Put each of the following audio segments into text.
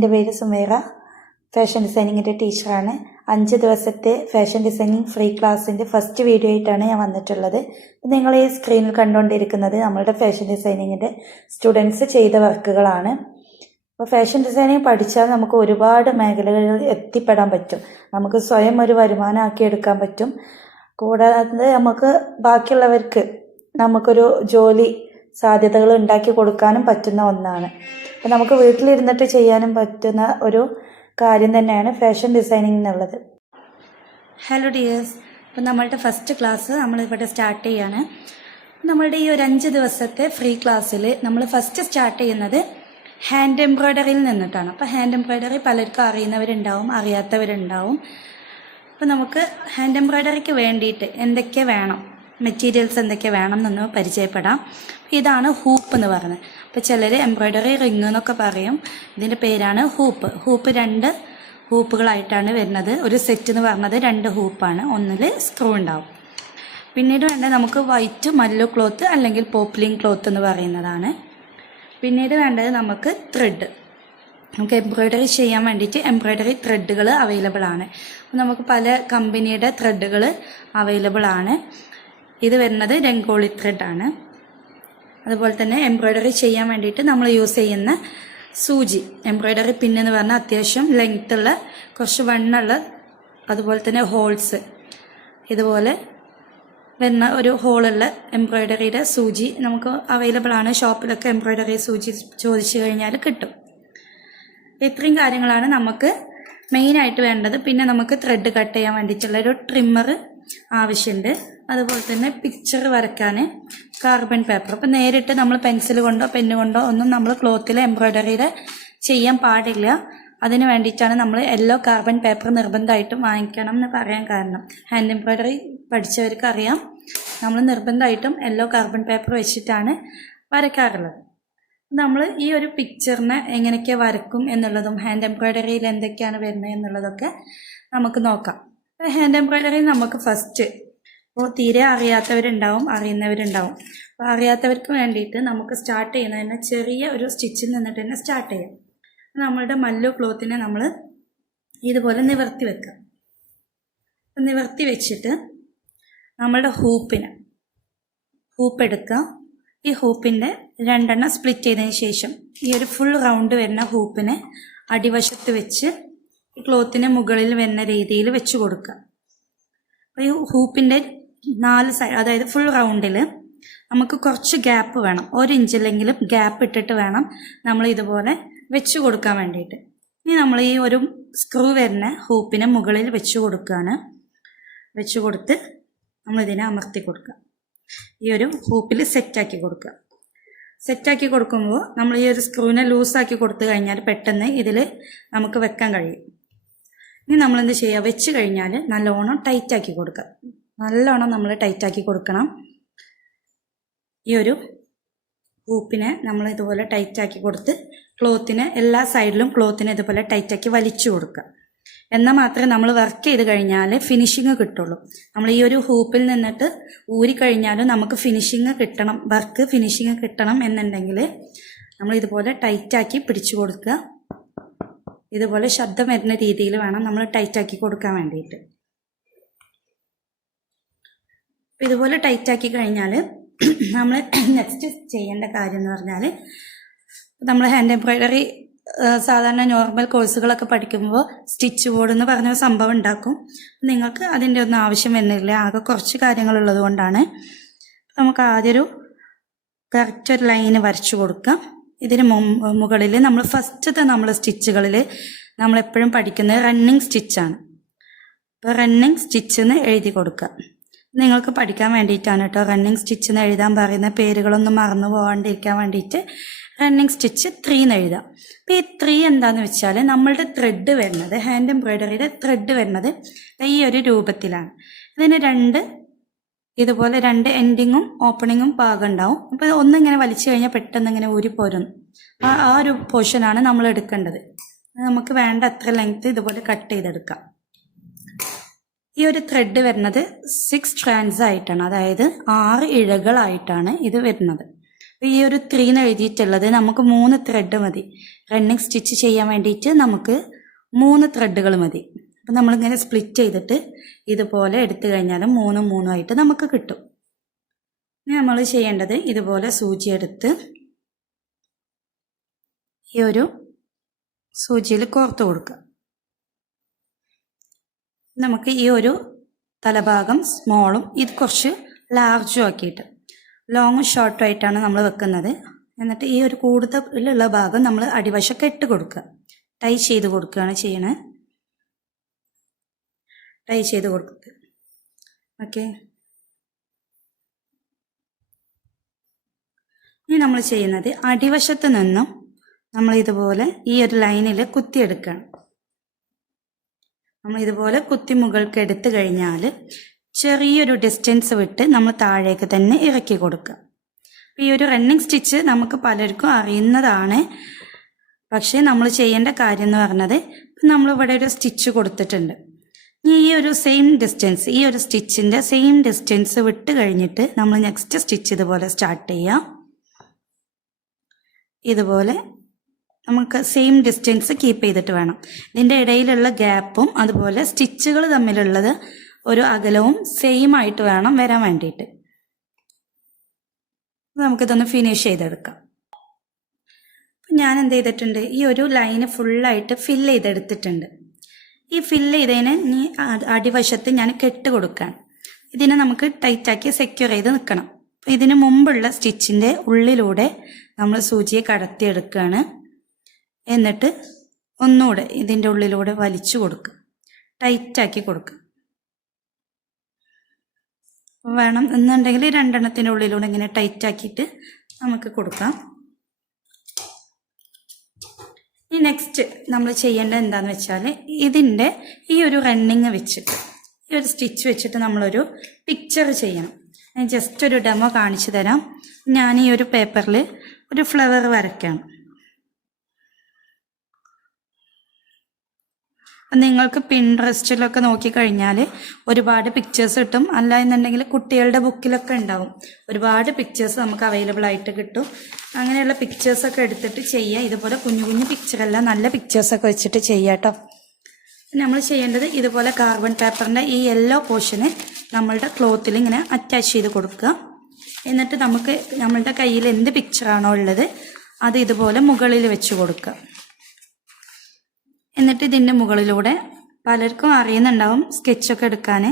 എൻ്റെ പേര് സുമേറ, ഫാഷൻ ഡിസൈനിങ്ങിൻ്റെ ടീച്ചറാണ്. 5 ദിവസത്തെ ഫാഷൻ ഡിസൈനിങ് ഫ്രീ ക്ലാസ്സിൻ്റെ ഫസ്റ്റ് വീഡിയോ ആയിട്ടാണ് ഞാൻ വന്നിട്ടുള്ളത്. നിങ്ങൾ ഈ സ്ക്രീനിൽ കണ്ടുകൊണ്ടിരിക്കുന്നത് നമ്മളുടെ ഫാഷൻ ഡിസൈനിങ്ങിൻ്റെ സ്റ്റുഡൻസ് ചെയ്ത വർക്കുകളാണ്. അപ്പോൾ ഫാഷൻ ഡിസൈനിങ് പഠിച്ചാൽ നമുക്ക് ഒരുപാട് മേഖലകളിൽ എത്തിപ്പെടാൻ പറ്റും. നമുക്ക് സ്വയം ഒരു വരുമാനമാക്കി എടുക്കാൻ പറ്റും. കൂടാതെ നമുക്ക് ബാക്കിയുള്ളവർക്ക് നമുക്കൊരു ജോലി സാധ്യതകൾ ഉണ്ടാക്കി കൊടുക്കാനും പറ്റുന്ന ഒന്നാണ്. അപ്പോൾ നമുക്ക് വീട്ടിലിരുന്നിട്ട് ചെയ്യാനും പറ്റുന്ന ഒരു കാര്യം തന്നെയാണ് ഫാഷൻ ഡിസൈനിങ് എന്നുള്ളത്. ഹലോ ഡിയേഴ്സ്, അപ്പോൾ നമ്മളുടെ ഫസ്റ്റ് ക്ലാസ് നമ്മളിവിടെ സ്റ്റാർട്ട് ചെയ്യാണ്. നമ്മളുടെ ഈ ഒരു 5 ദിവസത്തെ ഫ്രീ ക്ലാസ്സിൽ നമ്മൾ ഫസ്റ്റ് സ്റ്റാർട്ട് ചെയ്യുന്നത് ഹാൻഡ് എംബ്രോയ്ഡറിയിൽ നിന്നിട്ടാണ്. അപ്പോൾ ഹാൻഡ് എംബ്രോയ്ഡറി പലർക്കും അറിയുന്നവരുണ്ടാവും, അറിയാത്തവരുണ്ടാവും. അപ്പോൾ നമുക്ക് ഹാൻഡ് എംബ്രോയ്ഡറിക്ക് വേണ്ടിയിട്ട് എന്തൊക്കെ വേണം, മെറ്റീരിയൽസ് എന്തൊക്കെ വേണം എന്നൊന്ന് പരിചയപ്പെടാം. ഇതാണ് ഹൂപ്പ് എന്ന് പറയുന്നത്. അപ്പോൾ ചിലർ എംബ്രോയ്ഡറി റിങ് എന്നൊക്കെ പറയും. ഇതിൻ്റെ പേരാണ് ഹൂപ്പ്. ഹൂപ്പ് 2 ഹൂപ്പുകളായിട്ടാണ് വരുന്നത്. ഒരു സെറ്റ് എന്ന് പറഞ്ഞത് 2 ഹൂപ്പാണ്. ഒന്നിൽ സ്ക്രൂ ഉണ്ടാവും. പിന്നീട് വേണ്ടത് നമുക്ക് വൈറ്റ് മല്ലു ക്ലോത്ത് അല്ലെങ്കിൽ പോപ്ലിൻ ക്ലോത്ത് എന്ന് പറയുന്നതാണ്. പിന്നീട് വേണ്ടത് നമുക്ക് ത്രെഡ്. നമുക്ക് എംബ്രോയ്ഡറി ചെയ്യാൻ വേണ്ടിയിട്ട് എംബ്രോയ്ഡറി ത്രെഡുകൾ അവൈലബിൾ ആണ്. നമുക്ക് പല കമ്പനിയുടെ ത്രെഡുകൾ അവൈലബിൾ ആണ്. ഇത് വരുന്നത് രംഗോളി ത്രെഡാണ്. അതുപോലെ തന്നെ എംബ്രോയ്ഡറി ചെയ്യാൻ വേണ്ടിയിട്ട് നമ്മൾ യൂസ് ചെയ്യുന്ന സൂചി, എംബ്രോയ്ഡറി പിന്നെന്ന് പറഞ്ഞാൽ അത്യാവശ്യം ലെങ്ത്തുള്ള, കുറച്ച് വണ്ണുള്ള, അതുപോലെ തന്നെ ഹോൾസ് ഇതുപോലെ വരുന്ന ഒരു ഹോളുള്ള എംബ്രോയ്ഡറിയുടെ സൂചി നമുക്ക് അവൈലബിൾ ആണ്. ഷോപ്പിലൊക്കെ എംബ്രോയ്ഡറി സൂചി ചോദിച്ചു കഴിഞ്ഞാൽ കിട്ടും. ഇത്രയും കാര്യങ്ങളാണ് നമുക്ക് മെയിനായിട്ട് വേണ്ടത്. പിന്നെ നമുക്ക് ത്രെഡ് കട്ട് ചെയ്യാൻ വേണ്ടിയിട്ടുള്ള ഒരു ട്രിമ്മർ ആവശ്യമുണ്ട്. അതുപോലെ തന്നെ പിക്ചർ വരയ്ക്കാൻ കാർബൺ പേപ്പർ. അപ്പോൾ നേരിട്ട് നമ്മൾ പെൻസിൽ കൊണ്ടോ പെന്ന് കൊണ്ടോ ഒന്നും നമ്മൾ ക്ലോത്തിൽ എംബ്രോയ്ഡറിയുടെ ചെയ്യാൻ പാടില്ല. അതിന് വേണ്ടിയിട്ടാണ് നമ്മൾ യെല്ലോ കാർബൺ പേപ്പർ നിർബന്ധമായിട്ടും വാങ്ങിക്കണം എന്ന് പറയാൻ കാരണം. ഹാൻഡ് എംബ്രോയ്ഡറി പഠിച്ചവർക്ക് അറിയാം, നമ്മൾ നിർബന്ധമായിട്ടും യെല്ലോ കാർബൺ പേപ്പർ വെച്ചിട്ടാണ് വരയ്ക്കാറുള്ളത്. നമ്മൾ ഈ ഒരു പിക്ചറിനെ എങ്ങനെയൊക്കെ വരക്കും എന്നുള്ളതും ഹാൻഡ് എംബ്രോയ്ഡറിയിൽ എന്തൊക്കെയാണ് വരുന്നത് എന്നുള്ളതൊക്കെ നമുക്ക് നോക്കാം. ഹാൻഡ് എംബ്രോയ്ഡറി നമുക്ക് ഫസ്റ്റ്, അപ്പോൾ തീരെ അറിയാത്തവരുണ്ടാവും, അറിയുന്നവരുണ്ടാവും. അപ്പോൾ അറിയാത്തവർക്ക് വേണ്ടിയിട്ട് നമുക്ക് സ്റ്റാർട്ട് ചെയ്യുന്നതിന് ചെറിയ ഒരു സ്റ്റിച്ചിൽ നിന്നിട്ട് തന്നെ സ്റ്റാർട്ട് ചെയ്യാം. നമ്മളുടെ മല്ലു ക്ലോത്തിനെ നമ്മൾ ഇതുപോലെ നിവർത്തി വെക്കാം. നിവർത്തി വെച്ചിട്ട് നമ്മളുടെ ഹൂപ്പ് എടുക്കുക. ഈ ഹൂപ്പിൻ്റെ 2 എണ്ണം സ്പ്ലിറ്റ് ചെയ്തതിന് ശേഷം ഈ ഒരു ഫുൾ റൗണ്ട് വരുന്ന ഹൂപ്പിനെ അടിവശത്ത് വെച്ച് ഈ ക്ലോത്തിന് മുകളിൽ വരുന്ന രീതിയിൽ വെച്ച് കൊടുക്കുക. അപ്പോൾ ഈ ഹൂപ്പിൻ്റെ 4 സൈഡ്, അതായത് ഫുൾ റൗണ്ടിൽ നമുക്ക് കുറച്ച് ഗ്യാപ്പ് വേണം. 1 ഇഞ്ചിലെങ്കിലും ഗ്യാപ്പ് ഇട്ടിട്ട് വേണം നമ്മൾ ഇതുപോലെ വെച്ച് കൊടുക്കാൻ വേണ്ടിയിട്ട്. ഇനി നമ്മൾ ഈ ഒരു സ്ക്രൂ വരുന്ന ഹൂപ്പിനെ മുകളിൽ വെച്ച് കൊടുക്കുകയാണ്. വെച്ച് കൊടുത്ത് നമ്മളിതിനെ അമർത്തി കൊടുക്കുക. ഈ ഒരു ഹൂപ്പിൽ സെറ്റാക്കി കൊടുക്കുക. സെറ്റാക്കി കൊടുക്കുമ്പോൾ നമ്മൾ ഈ ഒരു സ്ക്രൂവിനെ ലൂസാക്കി കൊടുത്തു കഴിഞ്ഞാൽ പെട്ടെന്ന് ഇതിൽ നമുക്ക് വെക്കാൻ കഴിയും. ഇനി നമ്മളെന്ത് ചെയ്യുക, വെച്ച് കഴിഞ്ഞാൽ നല്ലോണം ടൈറ്റാക്കി കൊടുക്കുക. നല്ലോണം നമ്മൾ ടൈറ്റാക്കി കൊടുക്കണം. ഈ ഒരു ഹൂപ്പിനെ നമ്മൾ ഇതുപോലെ ടൈറ്റാക്കി കൊടുത്ത് ക്ലോത്തിന് എല്ലാ സൈഡിലും ക്ലോത്തിനെ ഇതുപോലെ ടൈറ്റാക്കി വലിച്ചു കൊടുക്കുക. എന്നാൽ മാത്രമേ നമ്മൾ വർക്ക് ചെയ്ത് കഴിഞ്ഞാൽ ഫിനിഷിങ് കിട്ടുള്ളൂ. നമ്മൾ ഈ ഒരു ഹൂപ്പിൽ നിന്നിട്ട് ഊരിക്കഴിഞ്ഞാലും നമുക്ക് ഫിനിഷിങ് കിട്ടണം, വർക്ക് ഫിനിഷിങ് കിട്ടണം എന്നുണ്ടെങ്കിൽ നമ്മൾ ഇതുപോലെ ടൈറ്റാക്കി പിടിച്ചു കൊടുക്കുക. ഇതുപോലെ ശബ്ദം വരുന്ന രീതിയിൽ വേണം നമ്മൾ ടൈറ്റാക്കി കൊടുക്കാൻ വേണ്ടിയിട്ട്. ഇതുപോലെ ടൈറ്റാക്കി കഴിഞ്ഞാൽ നമ്മൾ നെക്സ്റ്റ് ചെയ്യേണ്ട കാര്യം എന്ന് പറഞ്ഞാൽ, നമ്മൾ ഹാൻഡ് എംബ്രോയ്ഡറി സാധാരണ നോർമൽ കോഴ്സുകളൊക്കെ പഠിക്കുമ്പോൾ സ്റ്റിച്ച് ബോർഡ് എന്ന് പറഞ്ഞ സംഭവം ഉണ്ടാക്കും. നിങ്ങൾക്ക് അതിൻ്റെ ഒന്നും ആവശ്യം വരുന്നില്ല, ആകെ കുറച്ച് കാര്യങ്ങളുള്ളത് കൊണ്ടാണ്. നമുക്ക് ആദ്യം ഒരു കറക്റ്റ് ഒരു ലൈന് വരച്ചു കൊടുക്കാം. ഇതിന് മുകളിൽ നമ്മൾ ഫസ്റ്റത്തെ നമ്മൾ സ്റ്റിച്ചുകളിൽ നമ്മളെപ്പോഴും പഠിക്കുന്നത് റണ്ണിങ് സ്റ്റിച്ചാണ്. അപ്പോൾ റണ്ണിങ് സ്റ്റിച്ചെന്ന് എഴുതി കൊടുക്കുക. നിങ്ങൾക്ക് പഠിക്കാൻ വേണ്ടിയിട്ടാണ് കേട്ടോ റണ്ണിങ് സ്റ്റിച്ചെന്ന് എഴുതാൻ പറയുന്ന. പേരുകളൊന്നും മറന്നു പോകാണ്ടിരിക്കാൻ വേണ്ടിയിട്ട് റണ്ണിങ് സ്റ്റിച്ച് 3 എന്ന് എഴുതാം. അപ്പോൾ ഈ 3 എന്താണെന്ന് വെച്ചാൽ നമ്മളുടെ ത്രെഡ് വരുന്നത്, ഹാൻഡ് എംബ്രോയ്ഡറിയുടെ ത്രെഡ് വരുന്നത് ഈ ഒരു രൂപത്തിലാണ്. ഇതിന് ഇതുപോലെ 2 എൻഡിങ്ങും ഓപ്പണിങ്ങും ഭാഗം ഉണ്ടാവും. അപ്പോൾ ഒന്നിങ്ങനെ വലിച്ചു കഴിഞ്ഞാൽ പെട്ടെന്ന് ഇങ്ങനെ ഊരിപ്പോരും. ആ ഒരു പോർഷനാണ് നമ്മൾ എടുക്കേണ്ടത്. നമുക്ക് വേണ്ട അത്ര ലെങ്ത് ഇതുപോലെ കട്ട് ചെയ്തെടുക്കാം. ഈ ഒരു ത്രെഡ് വരുന്നത് 6 സ്ട്രാൻഡ്സ് ആയിട്ടാണ്, അതായത് 6 ഇഴകളായിട്ടാണ് ഇത് വരുന്നത്. ഈ ഒരു 3 എന്ന് എഴുതിയിട്ടുള്ളത് നമുക്ക് 3 ത്രെഡ് മതി. റണ്ണിങ് സ്റ്റിച്ച് ചെയ്യാൻ വേണ്ടിയിട്ട് നമുക്ക് 3 ത്രെഡുകൾ മതി. അപ്പം നമ്മളിങ്ങനെ സ്പ്ലിറ്റ് ചെയ്തിട്ട് ഇതുപോലെ എടുത്തു കഴിഞ്ഞാൽ 3 3 ആയിട്ട് നമുക്ക് കിട്ടും. ഇനി നമ്മൾ ചെയ്യേണ്ടത് ഇതുപോലെ സൂചി എടുത്ത് ഈ ഒരു സൂചിയിൽ കോർത്ത് കൊടുക്കുക. നമുക്ക് ഈ ഒരു തലഭാഗം സ്മോളും ഇത് കുറച്ച് ലാർജും ആക്കിയിട്ട് ലോങ്ങും ഷോർട്ടും ആയിട്ടാണ് നമ്മൾ വെക്കുന്നത്. എന്നിട്ട് ഈ ഒരു കൂടുതലുള്ള ഭാഗം നമ്മൾ അടിവശം കെട്ട് കൊടുക്കുക, ടൈ ചെയ്ത് കൊടുക്കുകയാണ് ചെയ്യണത്. ടൈ ചെയ്ത് കൊടുക്കുക. ഓക്കെ, ഇനി നമ്മൾ ചെയ്യുന്നത് അടിവശത്ത് നിന്നും നമ്മൾ ഇതുപോലെ ഈ ഒരു ലൈനിൽ കുത്തിയെടുക്കണം. നമ്മൾ ഇതുപോലെ കുത്തി മുകൾക്ക് എടുത്തു കഴിഞ്ഞാൽ ചെറിയൊരു ഡിസ്റ്റൻസ് വിട്ട് നമ്മൾ താഴേക്ക് തന്നെ ഇറക്കി കൊടുക്കുക. ഈ ഒരു റണ്ണിങ് സ്റ്റിച്ച് നമുക്ക് പലർക്കും അറിയുന്നതാണ്. പക്ഷേ നമ്മൾ ചെയ്യേണ്ട കാര്യം എന്ന് പറഞ്ഞത് നമ്മളിവിടെ ഒരു സ്റ്റിച്ച് കൊടുത്തിട്ടുണ്ട്. ഈ ഒരു സെയിം ഡിസ്റ്റൻസ്, ഈ ഒരു സ്റ്റിച്ചിൻ്റെ സെയിം ഡിസ്റ്റൻസ് വിട്ട് കഴിഞ്ഞിട്ട് നമ്മൾ നെക്സ്റ്റ് സ്റ്റിച്ച് ഇതുപോലെ സ്റ്റാർട്ട് ചെയ്യാം. ഇതുപോലെ നമുക്ക് സെയിം ഡിസ്റ്റൻസ് കീപ്പ് ചെയ്തിട്ട് വേണം. ഇതിൻ്റെ ഇടയിലുള്ള ഗ്യാപ്പും അതുപോലെ സ്റ്റിച്ചുകൾ തമ്മിലുള്ളത് ഒരു അകലവും സെയിം ആയിട്ട് വേണം വരാൻ വേണ്ടിയിട്ട്. നമുക്കിതൊന്ന് ഫിനിഷ് ചെയ്തെടുക്കാം. ഞാൻ എന്ത് ചെയ്തിട്ടുണ്ട്, ഈ ഒരു ലൈന് ഫുള്ളായിട്ട് ഫില്ല് ചെയ്തെടുത്തിട്ടുണ്ട്. ഈ ഫില്ല് ചെയ്തതിന് ഇനി അടിവശത്ത് ഞാൻ കെട്ട് കൊടുക്കുകയാണ്. ഇതിനെ നമുക്ക് ടൈറ്റാക്കി സെക്യൂർ ചെയ്ത് നിൽക്കണം. അപ്പോൾ ഇതിന് മുമ്പുള്ള സ്റ്റിച്ചിൻ്റെ ഉള്ളിലൂടെ നമ്മൾ സൂചിയെ കടത്തിയെടുക്കുകയാണ്. എന്നിട്ട് ഒന്നുകൂടെ ഇതിൻ്റെ ഉള്ളിലൂടെ വലിച്ചു കൊടുക്കുക, ടൈറ്റാക്കി കൊടുക്കുക. വേണം എന്നുണ്ടെങ്കിൽ 2 എണ്ണത്തിൻ്റെ ഉള്ളിലൂടെ ഇങ്ങനെ ടൈറ്റാക്കിയിട്ട് നമുക്ക് കൊടുക്കാം. ഇനി നെക്സ്റ്റ് നമ്മൾ ചെയ്യേണ്ടത് എന്താണെന്ന് വെച്ചാൽ ഇതിൻ്റെ ഈ ഒരു റണ്ണിങ് വെച്ചിട്ട് ഈ ഒരു സ്റ്റിച്ച് വെച്ചിട്ട് നമ്മളൊരു പിക്ചർ ചെയ്യണം. ഞാൻ ജസ്റ്റ് ഒരു ഡെമോ കാണിച്ചു തരാം. ഞാൻ ഈ ഒരു പേപ്പറിൽ ഒരു ഫ്ലവർ വരയ്ക്കണം. നിങ്ങൾക്ക് പിൻട്രസ്റ്റിലൊക്കെ നോക്കിക്കഴിഞ്ഞാൽ ഒരുപാട് പിക്ചേഴ്സ് കിട്ടും. അല്ല എന്നുണ്ടെങ്കിൽ കുട്ടികളുടെ ബുക്കിലൊക്കെ ഉണ്ടാവും, ഒരുപാട് പിക്ചേഴ്സ് നമുക്ക് അവൈലബിൾ ആയിട്ട് കിട്ടും. അങ്ങനെയുള്ള പിക്ചേഴ്സൊക്കെ എടുത്തിട്ട് ചെയ്യുക. ഇതുപോലെ കുഞ്ഞു കുഞ്ഞു പിക്ചറല്ല, നല്ല പിക്ചേഴ്സൊക്കെ വെച്ചിട്ട് ചെയ്യുക കേട്ടോ. നമ്മൾ ചെയ്യേണ്ടത് ഇതുപോലെ കാർബൺ പേപ്പറിൻ്റെ ഈ യെല്ലോ പോർഷന് നമ്മളുടെ ക്ലോത്തിൽ ഇങ്ങനെ അറ്റാച്ച് ചെയ്ത് കൊടുക്കുക. എന്നിട്ട് നമുക്ക് നമ്മളുടെ കയ്യിൽ എന്ത് പിക്ചറാണോ ഉള്ളത് അത് ഇതുപോലെ മുകളിൽ വെച്ച് കൊടുക്കുക. എന്നിട്ട് ഇതിൻ്റെ മുകളിലൂടെ പലർക്കും അറിയുന്നുണ്ടാവും സ്കെച്ചൊക്കെ എടുക്കാൻ.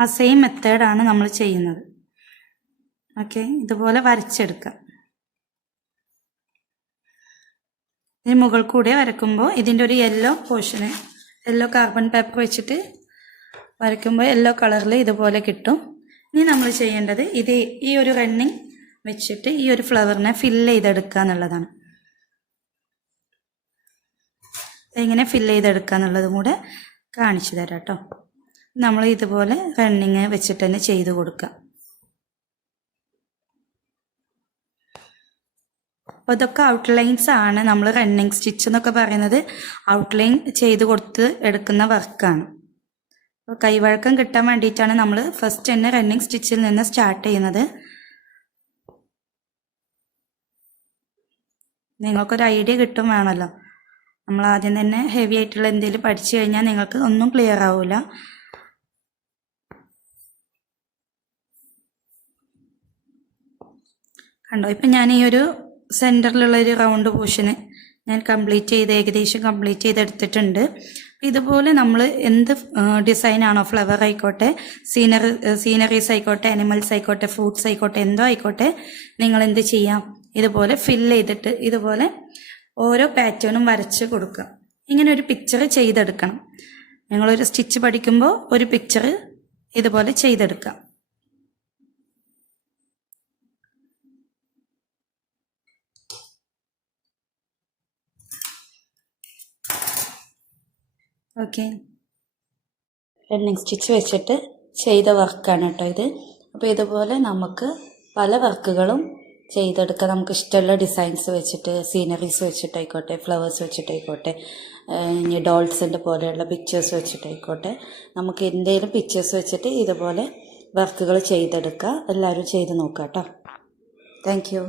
ആ സെയിം മെത്തേഡാണ് നമ്മൾ ചെയ്യുന്നത്. ഓക്കെ, ഇതുപോലെ വരച്ചെടുക്കുക. ഇതിന് മുകൾ കൂടെ വരയ്ക്കുമ്പോൾ ഇതിൻ്റെ ഒരു യെല്ലോ പോർഷന്, യെല്ലോ കാർബൺ പേപ്പർ വെച്ചിട്ട് വരയ്ക്കുമ്പോൾ യെല്ലോ കളറിൽ ഇതുപോലെ കിട്ടും. ഇനി നമ്മൾ ചെയ്യേണ്ടത് ഈ ഒരു റണ്ണിങ് വെച്ചിട്ട് ഈ ഒരു ഫ്ലവറിനെ ഫില്ല് ചെയ്തെടുക്കുക എന്നുള്ളതാണ്. എങ്ങനെ ഫില്ല് ചെയ്തെടുക്കുക എന്നുള്ളതും കൂടെ കാണിച്ചു തരാം കേട്ടോ. നമ്മൾ ഇതുപോലെ റണ്ണിങ് വെച്ചിട്ട് തന്നെ ചെയ്ത് കൊടുക്കുക. അപ്പോൾ ഇതൊക്കെ ഔട്ട്ലൈൻസ് ആണ്. നമ്മൾ റണ്ണിങ് സ്റ്റിച്ച് എന്നൊക്കെ പറയുന്നത് ഔട്ട്ലൈൻ ചെയ്ത് കൊടുത്ത് എടുക്കുന്ന വർക്കാണ്. അപ്പോൾ കൈവഴക്കം കിട്ടാൻ വേണ്ടിയിട്ടാണ് നമ്മൾ ഫസ്റ്റ് തന്നെ റണ്ണിങ് സ്റ്റിച്ചിൽ നിന്ന് സ്റ്റാർട്ട് ചെയ്യുന്നത്. നിങ്ങൾക്കൊരു ഐഡിയ കിട്ടും വേണമല്ലോ. നമ്മൾ ആദ്യം തന്നെ ഹെവി ആയിട്ടുള്ള എന്തെങ്കിലും പഠിച്ചു കഴിഞ്ഞാൽ നിങ്ങൾക്ക് ഒന്നും ക്ലിയർ ആവില്ല. കണ്ടോ, ഇപ്പം ഞാൻ ഈ ഒരു സെൻറ്ററിലുള്ള ഒരു റൗണ്ട് പോർഷന് ഞാൻ ഏകദേശം കംപ്ലീറ്റ് ചെയ്തെടുത്തിട്ടുണ്ട്. ഇതുപോലെ നമ്മൾ എന്ത് ഡിസൈനാണോ, ഫ്ലവർ ആയിക്കോട്ടെ, സീനറീസ് ആയിക്കോട്ടെ, അനിമൽസ് ആയിക്കോട്ടെ, ഫ്രൂട്ട്സ് ആയിക്കോട്ടെ, എന്തോ ആയിക്കോട്ടെ, നിങ്ങൾ എന്ത് ചെയ്യാം, ഇതുപോലെ ഫില്ല് ചെയ്തിട്ട് ഇതുപോലെ ഓരോ പാറ്റേണും വരച്ച് കൊടുക്കുക. ഇങ്ങനെ ഒരു പിക്ചർ ചെയ്തെടുക്കണം. നിങ്ങളൊരു സ്റ്റിച്ച് പഠിക്കുമ്പോൾ ഒരു പിക്ചർ ഇതുപോലെ ചെയ്തെടുക്കാം. ഓക്കെ, റണ്ണിങ് സ്റ്റിച്ച് വെച്ചിട്ട് ചെയ്ത വർക്കാണ് കേട്ടോ ഇത്. അപ്പോൾ ഇതുപോലെ നമുക്ക് പല വർക്കുകളും ചെയ്തെടുക്കാം. നമുക്ക് ഇഷ്ടമുള്ള ഡിസൈൻസ് വെച്ചിട്ട്, സീനറീസ് വെച്ചിട്ടായിക്കോട്ടെ, ഫ്ലവേഴ്സ് വെച്ചിട്ടായിക്കോട്ടെ, ഇനി ഡോൾസിൻ്റെ പോലെയുള്ള പിക്ചേഴ്സ് വെച്ചിട്ടായിക്കോട്ടെ, നമുക്ക് എന്തെങ്കിലും പിക്ചേഴ്സ് വെച്ചിട്ട് ഇതുപോലെ വർക്കുകൾ ചെയ്തെടുക്കുക. എല്ലാവരും ചെയ്ത് നോക്കാം കേട്ടോ. Thank you.